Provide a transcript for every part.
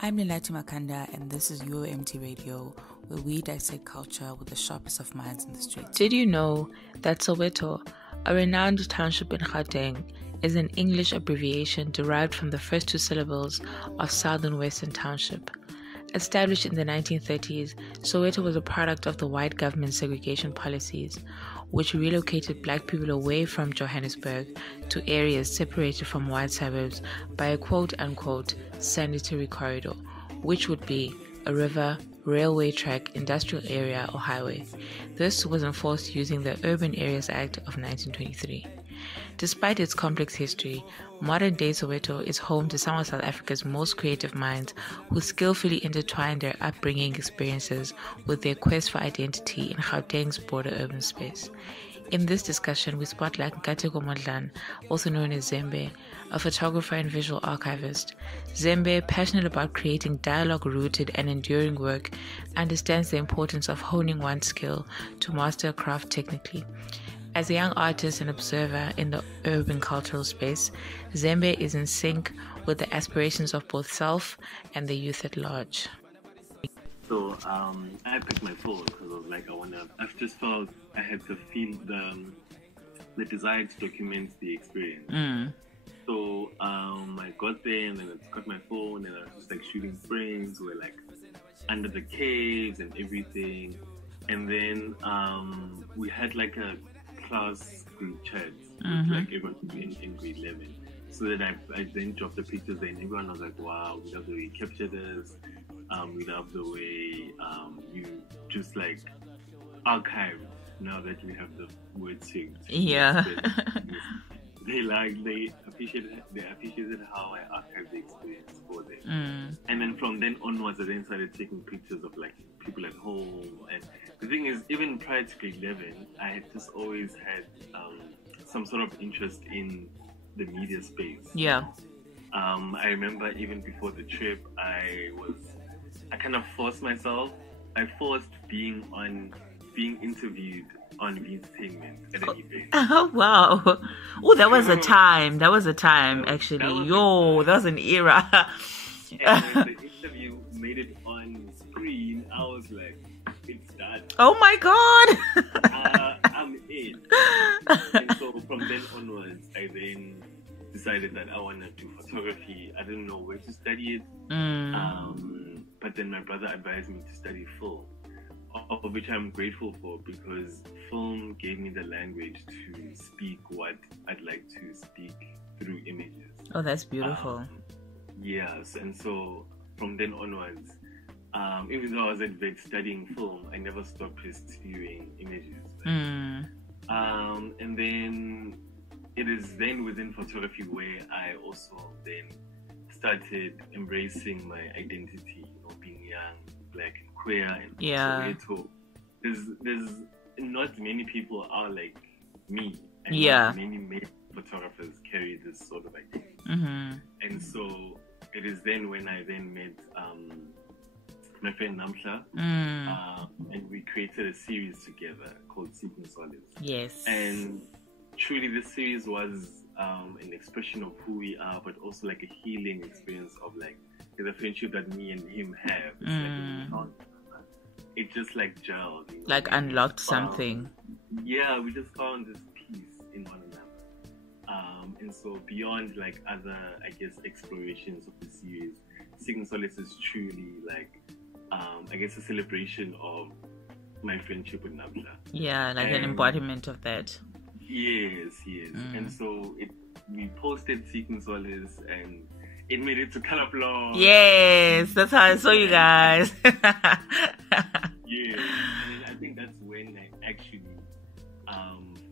I'm Linathi Makanda, and this is UOMT Radio, where we dissect culture with the sharpest of minds in the streets. Did you know that Soweto, a renowned township in Gauteng, is an English abbreviation derived from the first two syllables of Southern Western Township? Established in the 1930s, Soweto was a product of the white government segregation policies, which relocated black people away from Johannesburg to areas separated from white suburbs by a quote-unquote sanitary corridor, which would be a river, railway track, industrial area, or highway. This was enforced using the Urban Areas Act of 1923. Despite its complex history, modern-day Soweto is home to some of South Africa's most creative minds who skillfully intertwine their upbringing experiences with their quest for identity in Gauteng's broader urban space. In this discussion, we spotlight Nkateko Mondhlana, also known as Zembe, a photographer and visual archivist. Zembe, passionate about creating dialogue-rooted and enduring work, understands the importance of honing one's skill to master a craft technically. As a young artist and observer in the urban cultural space, Zembe is in sync with the aspirations of both self and the youth at large. So I picked my phone because I was like, I've just felt I had to feel the desire to document the experience. So I got there and then I got my phone and I was just like shooting frames. We're like under the caves and everything. And then we had like a class group chat, like everyone in grade 11. So that I then dropped the pictures and everyone was like, wow, we love the way you captured us. We love the way you just like archived now that we have the word synced. Yeah. They appreciated how I archived the experience for them. And then from then onwards I then started taking pictures of like people at home. And the thing is, even prior to grade 11, I had just always had some sort of interest in the media space. Yeah. I remember even before the trip, I kind of forced myself. I forced being interviewed on the entertainment at an event. Oh wow! Oh, that was a time. Actually. That was an era. And when the interview made it on screen, I was like, it's done. Oh my god! I'm in. And so from then onwards, I then decided that I want to do photography. I didn't know where to study it. But then my brother advised me to study film, of which I'm grateful for, because film gave me the language to speak what I'd like to speak through images. Oh, that's beautiful. Yes, and so from then onwards, even though I was at Vet studying film, I never stopped pursuing images. And then it is then within photography where I also then started embracing my identity, being young, black and queer, and Soweto. There's not many people are like me, and not many male photographers carry this sort of identity. And so it is then when I then met my friend Namhla, and we created a series together called Seeking Solace. Yes. And truly this series was an expression of who we are, but also like a healing experience of like the friendship that me and him have. It's like it just like gelled, like unlocked something. Yeah, we just found this peace in one another. And so beyond like other, I guess, explorations of the series, Seeking Solace is truly like I guess a celebration of my friendship with Namhla. Yeah, like an embodiment of that. Yes. And so we posted Seeking Solace and it made it to Color Blog. Yes, that's how I saw you guys. Yeah, and I think that's when I actually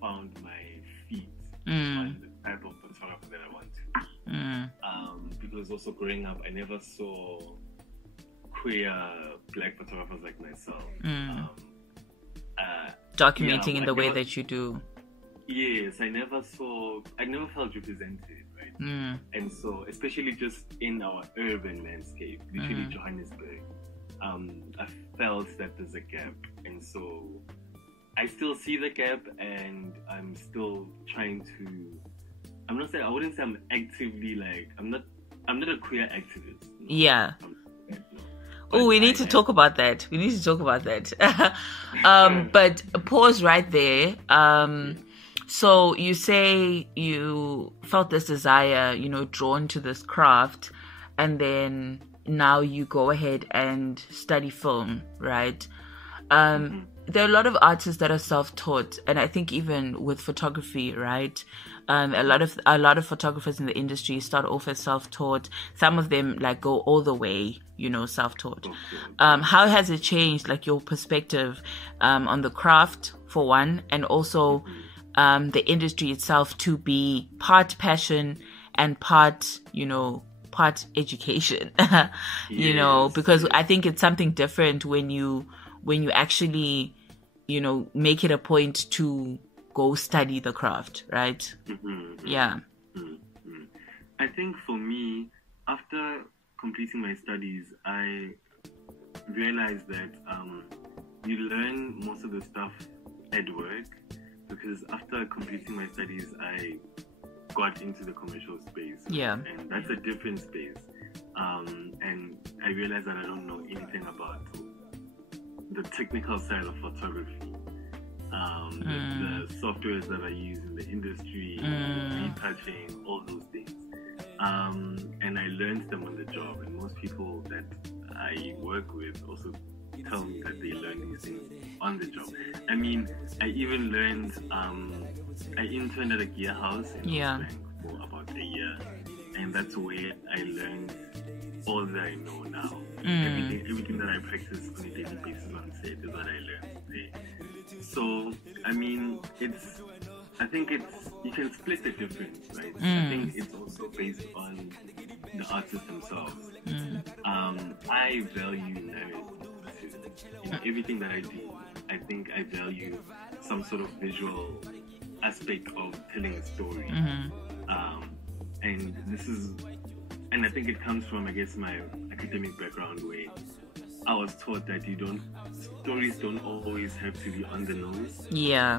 found my feet on the type of photographer that I want to be. Because also growing up, I never saw queer black photographers like myself. Documenting in the way that you do. Yes, I never felt represented, right? And so, especially just in our urban landscape, literally Johannesburg, I felt that there's a gap. And so, I still see the gap, and I'm still trying to. I wouldn't say I'm actively like I'm not a queer activist. Yeah. Oh, we need to talk about that. But pause right there. So you say you felt this desire, drawn to this craft, and then now you go ahead and study film, right? There are a lot of artists that are self-taught, and I think even with photography, right? A lot of photographers in the industry start off as self-taught. Some of them go all the way, self-taught. How has it changed, your perspective on the craft, for one, and also the industry itself to be part passion and part education? Because I think it's something different when you actually make it a point to go study the craft, right? Yeah. I think for me, after completing my studies, I realized that you learn most of the stuff at work, because after completing my studies, I got into the commercial space. Yeah. And that's a different space. And I realized that I don't know anything about the technical side of photography. The softwares that I use in the industry, retouching, all those things. And I learned them on the job, and most people that I work with also tell me that they learn these things on the job. I mean, I even learned, I interned at a gear house in Bank for about a year, and that's where I learned all that I know now. Everything that I practice on a daily basis on set is what I learned there. So, I mean, I think you can split the difference, right? I think it's also based on the artists themselves. I value narrative. In everything that I do, I think I value some sort of visual aspect of telling a story. And I think it comes from, I guess, my academic background, where I was taught that stories don't always have to be on the nose. Yeah.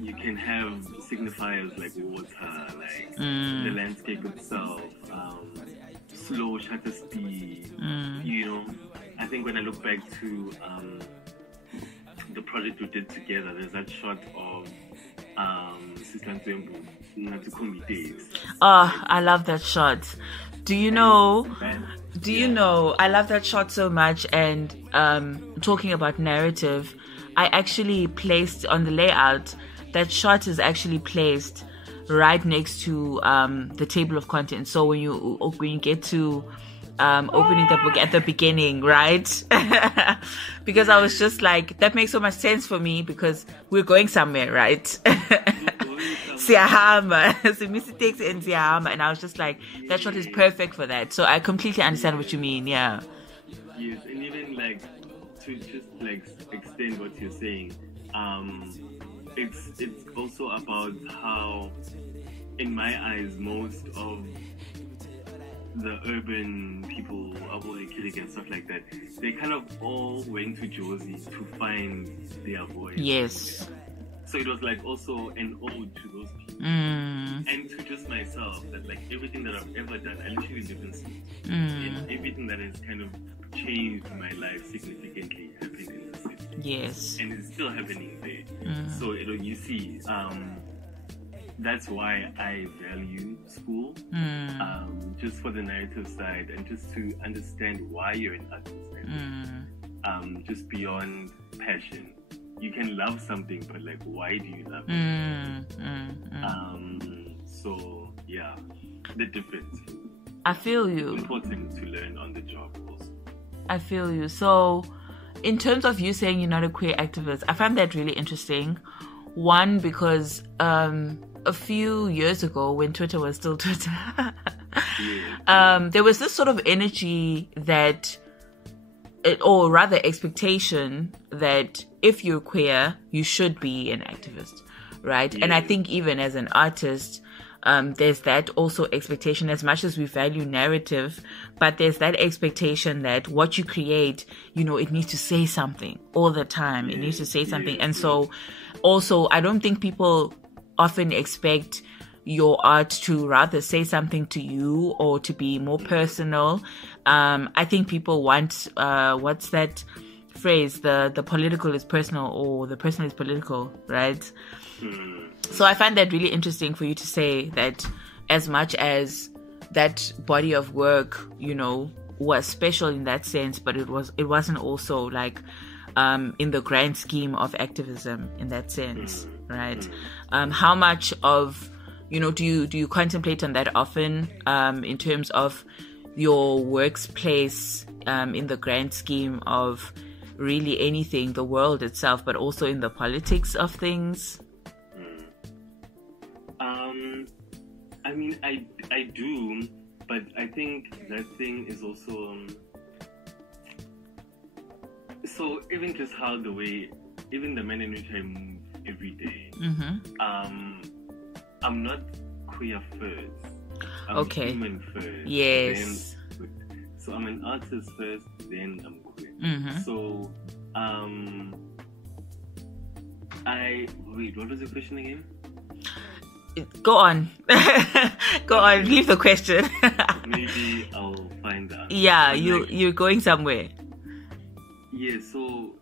You can have signifiers like water, like the landscape itself, slow shutter speed. I think when I look back to the project we did together, there's that shot of Zembe, Nkateko days. Oh, I love that shot. Do you know, I love that shot so much. And talking about narrative, I actually placed on the layout, that shot is actually placed right next to the table of contents. So when you get to opening the book at the beginning, right? Because I was just like, that makes so much sense for me, because we're going somewhere, right? Siyahamba. So Missy takes it in Siyahamba, and I was just like, that shot is perfect for that. So I completely understand what you mean. Yeah. Yes, and even to just extend what you're saying, it's also about how, in my eyes, most of the urban people, Kilik and stuff like that, they kind of all went to Jozi to find their voice. Yes. So it was also an ode to those people. And to just myself, that everything that I've ever done, I literally live in city. And everything that has kind of changed my life significantly happened in the city. Yes. And it's still happening there. So you see, that's why I value school, just for the narrative side, and just to understand why you're an artist. Just beyond passion. You can love something, but why do you love it? So yeah, the difference. I feel you. It's important to learn on the job also. I feel you. So, in terms of you saying you're not a queer activist, I find that really interesting. One, because a few years ago, when Twitter was still Twitter, there was this sort of energy that, or rather expectation, that if you're queer, you should be an activist, right? And I think even as an artist, there's that also expectation, as much as we value narrative, but there's that expectation that what you create, it needs to say something all the time. It needs to say something. And so also, I don't think people often expect your art to rather say something to you or to be more personal. I think people want, what's that phrase? The political is personal or the personal is political, right? So I find that really interesting for you to say that as much as that body of work, you know, was special in that sense, but it wasn't also like in the grand scheme of activism in that sense, right? How much of, you know, do you contemplate on that often in terms of your workplace in the grand scheme of really anything, the world itself, but also in the politics of things? I mean, I do, but I think that thing is also so even just how the way, even the manner in which I move every day, I'm not queer first. I'm human first. Yes. So I'm an artist first, then I'm queer. So what was the question again? Go on. Go on. Leave the question. Maybe I'll find out. Yeah, you're going somewhere. Yeah, so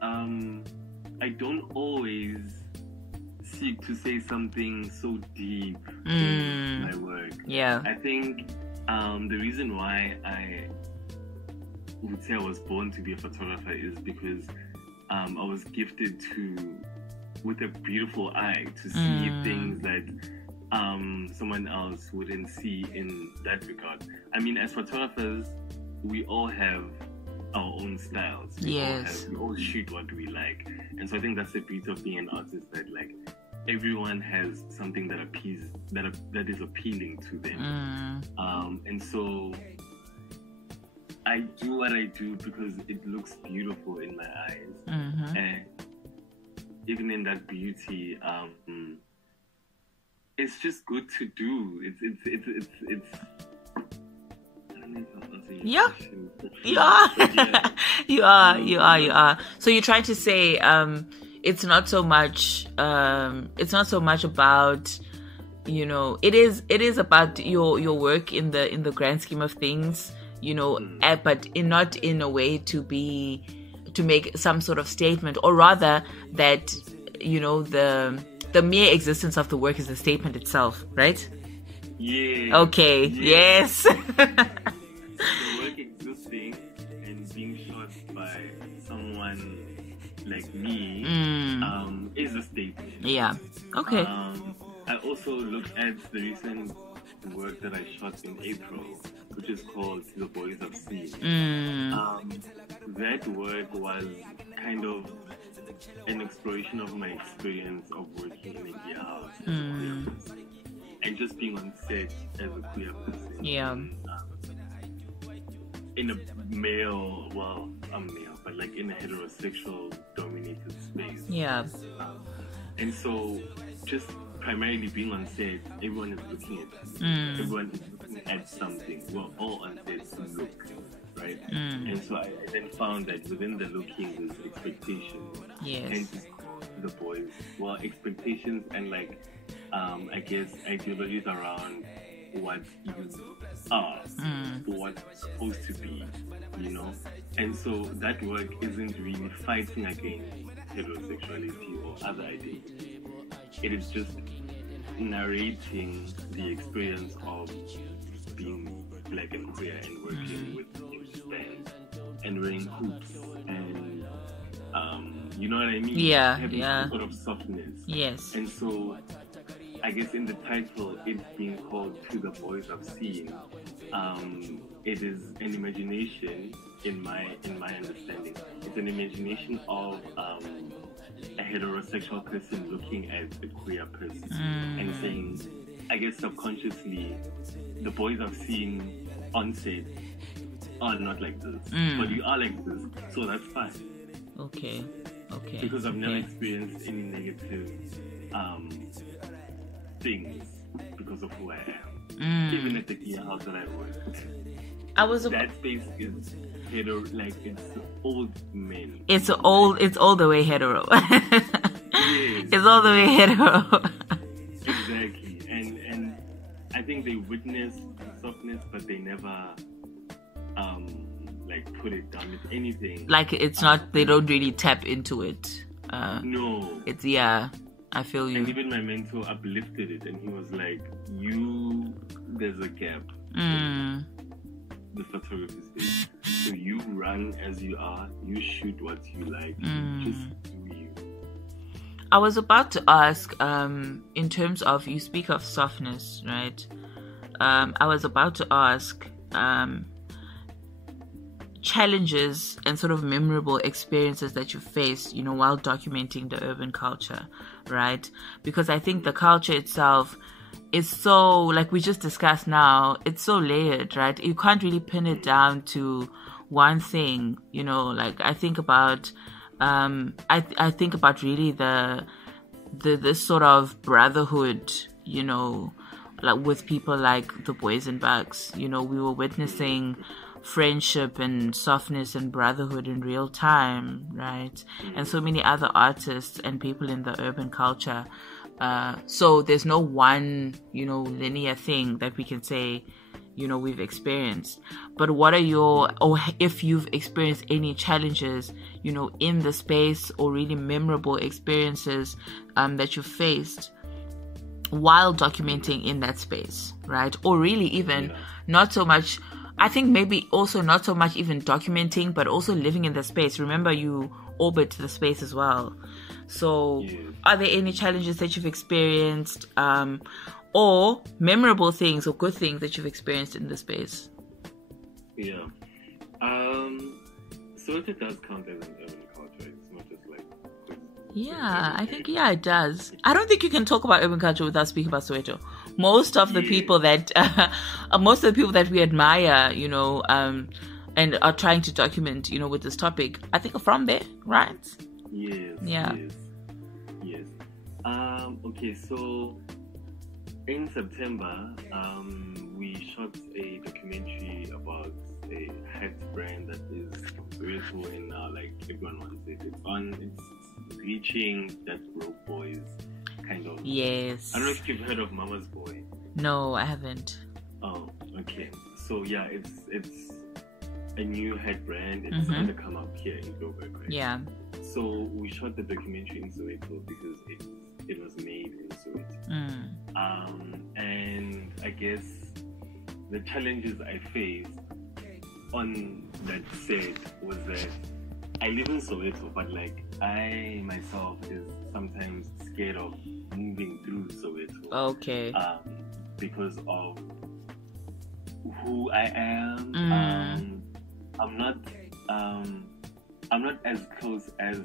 I don't always seek to say something so deep in my work. Yeah. I think the reason why I would say I was born to be a photographer is because I was gifted with a beautiful eye to see things that someone else wouldn't see in that regard. I mean, as photographers, we all have our own styles. We all shoot what we like. And so I think that's the beauty of being an artist, that like everyone has something that is appealing to them. And so I do what I do because it looks beautiful in my eyes. And even in that beauty, it's just good to do. It's I don't know if I'm answering your question. You are. So you're trying to say it's not so much about, you know, it is about your work in the grand scheme of things, you know, but not in a way to make some sort of statement, or rather that, you know, the mere existence of the work is a statement itself, right? Yeah. Okay. Yeah. Yes. The work existing and being shot by someone like me is a statement. Yeah. Okay. I also looked at the recent work that I shot in April, which is called The Boys I've Seen. That work was kind of an exploration of my experience of working in a gear house as a queer person, and just being on set as a queer person. Yeah. In a male, but like in a heterosexual dominated space. Yeah. And so just primarily being on set, everyone is looking at everyone is looking at something. We're all on set to look, right? And so I then found that within the looking there's expectations. Yes. And the boys, well, expectations and like I guess ideologies around what you are, what's supposed to be, you know. And so that work isn't really fighting against heterosexuality or other identities. It is just narrating the experience of being black and queer and working with bands and wearing hoops and you know what I mean? Yeah, having some sort of softness. Yes. And so I guess in the title, it's being called To the Boys I've Seen. It is an imagination, in my understanding. It's an imagination of a heterosexual person looking at a queer person and saying, I guess subconsciously, the boys I've seen on set are not like this, but you are like this, so that's fine. Okay. Because I've never experienced any negative things because of who I am. Even at the gear house that I work, that space is hetero, like it's old men. It's all the way hetero. Yes. It's all the way hetero. Exactly. And think they witness the softness, but they never like put it down. If anything, like it's not. They don't really tap into it. No, it's I feel you. And even my mentor uplifted it, and he was like, there's a gap. The photography stage. So you run as you are, you shoot what you like, just do you. I was about to ask, in terms of, you speak of softness, right? I was about to ask, challenges and sort of memorable experiences that you faced, while documenting the urban culture, right? Because I think the culture itself is so, like we just discussed now, it's so layered, right? You can't really pin it down to one thing, like I think about, I think about really this sort of brotherhood, like with people like the Boys and Bucks, we were witnessing friendship and softness and brotherhood in real time, right? And so many other artists and people in the urban culture. So there's no one, linear thing that we can say, we've experienced. But what are or if you've experienced any challenges, in the space, or really memorable experiences that you faced while documenting in that space, right? Or really even not so much, I think maybe also not so much even documenting, but also living in the space. Remember, you orbit the space as well. So are there any challenges that you've experienced, or memorable things or good things that you've experienced in the space? Yeah. So it does count as an urban culture. It's not just like... Yeah, I think, it does. I don't think you can talk about urban culture without speaking about Soweto. Most of the people that we admire, and are trying to document, with this topic, I think are from there, right? Yes. Yeah. Yes. Okay, so in September, we shot a documentary about a hat brand that is spiritual and now, like, everyone wants it. It's reaching that broke boys kind of. Yes. I don't know if you've heard of Mama's Boy. No, I haven't. Oh, okay. So yeah, it's a new hat brand. It's going to come up here in Joburg, right? Yeah. So we shot the documentary in Soweto because it was made in Soweto. And I guess the challenges I faced on that set was that I live in Soweto, but like I myself is sometimes scared of moving through Soweto. Okay. Because of who I am. I'm not as close as.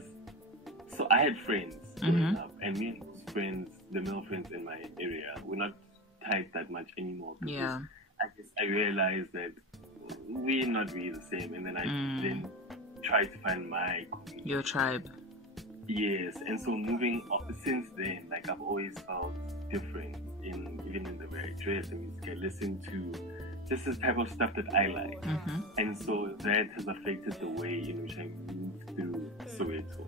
So I had friends growing up, and me and those friends, the male friends in my area, we're not tied that much anymore. Yeah. I realized that we're not really the same, and then I then tried to find your tribe. Yes, and so moving up, since then, like I've always felt different even in the way I dress and music I listen to, just this type of stuff that I like. And so that has affected the way in which I move through Soweto.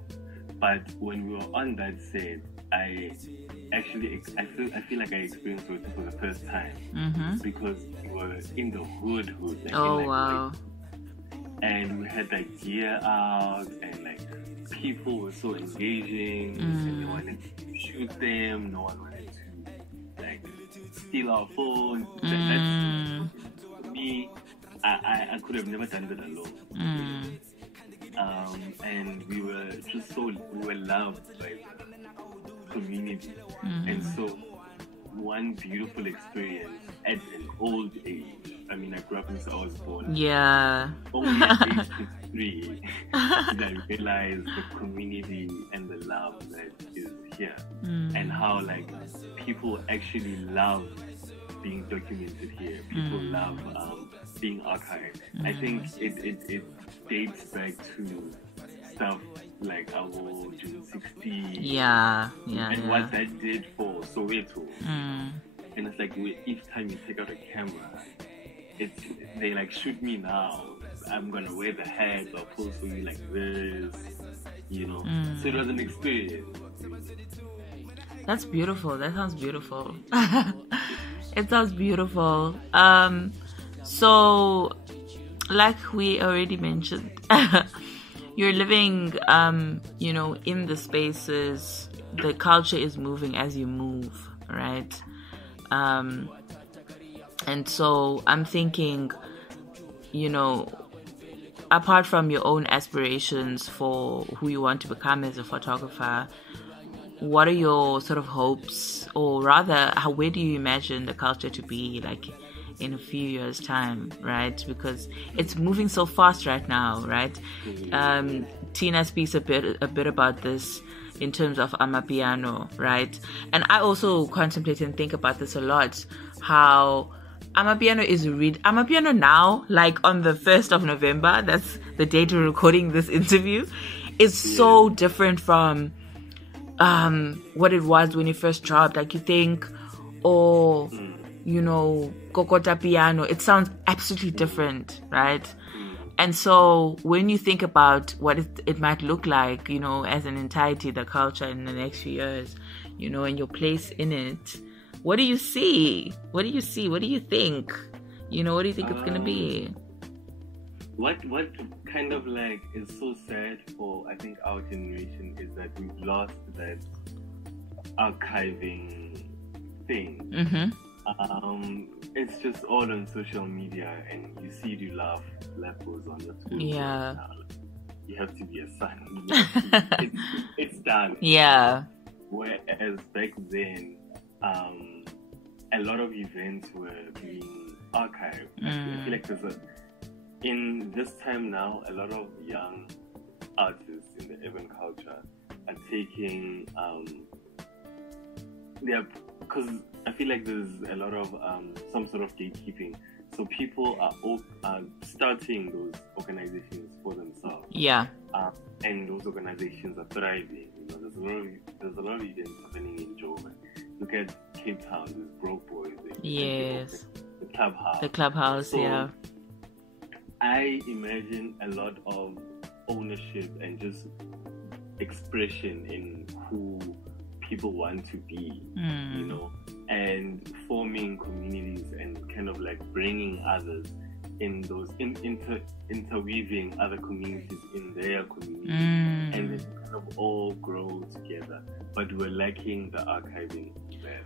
But when we were on that set, I feel like I experienced Soweto for the first time because we were in the hood. Like, wow. And we had like gear out, and like people were so engaging, and no one wanted to shoot them, no one wanted to like steal our phones. That's, for me, I could have never done that alone. And we were loved by the community. And so one beautiful experience at an old age. I mean, I grew up since I was born. Yeah. Only at age 53 did I realize the community and the love that is here. And how, like, people actually love being documented here. People love being archived. I think it dates back to stuff like our June 16. And what that did for Soweto. And it's like, each time you take out a camera, they like, shoot me now, I'm gonna wear the hat or pose for you like this, So it was an experience. That's beautiful. That sounds beautiful. It sounds beautiful. So, like we already mentioned, you're living, in the spaces. The culture is moving as you move, right? And so I'm thinking, apart from your own aspirations for who you want to become as a photographer, what are your sort of hopes, or rather, where do you imagine the culture to be like in a few years' time, right? Because it's moving so fast right now, right? Tina speaks a bit about this in terms of Amapiano, right? And I also contemplate and think about this a lot, how Amapiano is Amapiano now, like on the 1st of November, that's the date we're recording this interview, is so different from what it was when it first dropped. Like you think, Kokota piano, it sounds absolutely different, right? And so when you think about what it might look like, as an entirety, the culture in the next few years, and your place in it, what do you see? What do you see? What do you think? What do you think it's going to be? What kind of like is so sad for, I think, our generation is that we've lost that archiving thing. Mm-hmm. It's just all on social media, and you see it, you laugh, life goes on. That's cool. Yeah. You have to be a son. It's done. Yeah. Whereas back then, a lot of events were being archived. I feel like in this time now, a lot of young artists in the urban culture are taking because I feel like there's a lot of some sort of gatekeeping. So people are starting those organizations for themselves. Yeah. And those organizations are thriving. There's a lot of events happening in Joburg. Look at Cape Town, there's Broke Boys. Yes. The Clubhouse. The Clubhouse, so yeah. I imagine a lot of ownership and just expression in who people want to be, and forming communities and kind of like bringing others in those, interweaving other communities in their community, and they kind of all grow together. But we're lacking the archiving there.